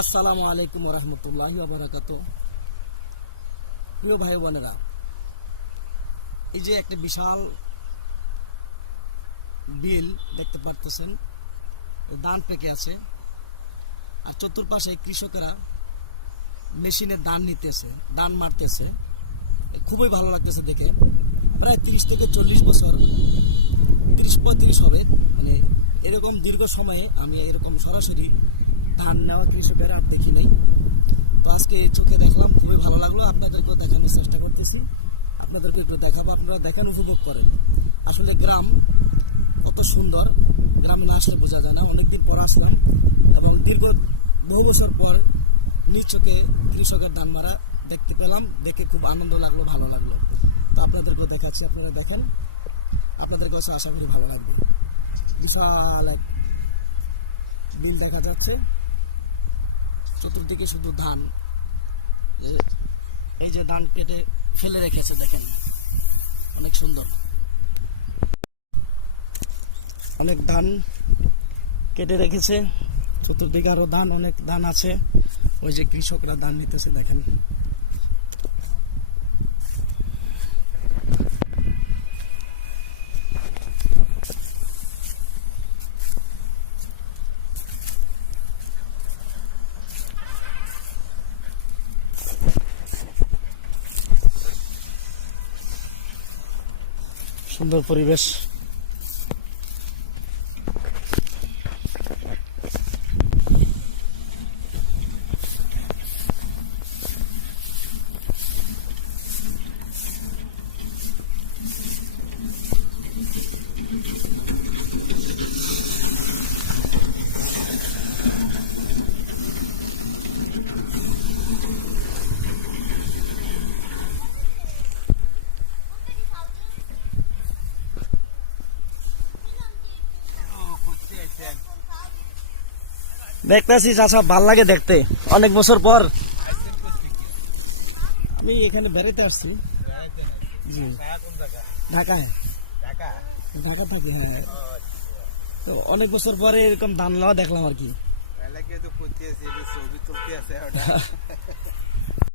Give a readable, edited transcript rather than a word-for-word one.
আসসালামু আলাইকুম ওয়া রাহমাতুল্লাহি ওয়া বারাকাতুহু। প্রিয় ভাই বোনেরা, এই যে একটা বিশাল বিল দেখতে পারতেছেন, ধান পেকে আছে, আর চতুর্পাশে কৃষকেরা মেশিনে ধান নিতেছে, ধান মারতেছে। খুবই ভালো লাগতেছে দেখে। প্রায় 30 থেকে 40 বছর, 30-35 হবে, মানে এরকম দীর্ঘ সময়ে আমি এরকম সরাসরি ধান নেওয়া কৃষকের আর দেখি নাই। তো আজকে চোখে দেখলাম, খুবই ভালো লাগলো। আপনাদেরকেও দেখানোর চেষ্টা করতেছি, আপনাদেরকে একটু দেখাবো, আপনারা দেখেন, উপভোগ করেন। আসলে গ্রাম কত সুন্দর, গ্রামে না আসলে বোঝা যায় না। অনেকদিন পর আসলাম এবং দীর্ঘ বহু বছর পর নিজ চোখে কৃষকের ধান মারা দেখতে পেলাম। দেখে খুব আনন্দ লাগলো, ভালো লাগলো। তো আপনাদেরকেও দেখাচ্ছি, আপনারা দেখেন, আপনাদের কাছে আশা করি ভালো লাগবে। বিশাল এক বিল দেখা যাচ্ছে, চতুর্দিকে শুধু ধান। এই যে ধান কেটে ফেলে রেখেছে, দেখেন, অনেক সুন্দর। অনেক ধান কেটে রেখেছে, চতুর্দিকে আরো ধান, অনেক ধান আছে। ওই যে কৃষকরা ধান নিতেছে, দেখেন। সুন্দর পরিবেশ। দেখতেছি চাচা, ভাল লাগে দেখতে, অনেক বছর পর। আমি এখানে বেড়াইতে আসছি। জি, ঢাকায়। ঢাকা থাকি, হ্যাঁ। তো অনেক বছর পরে এরকম ধান নেওয়া দেখলাম আর কি।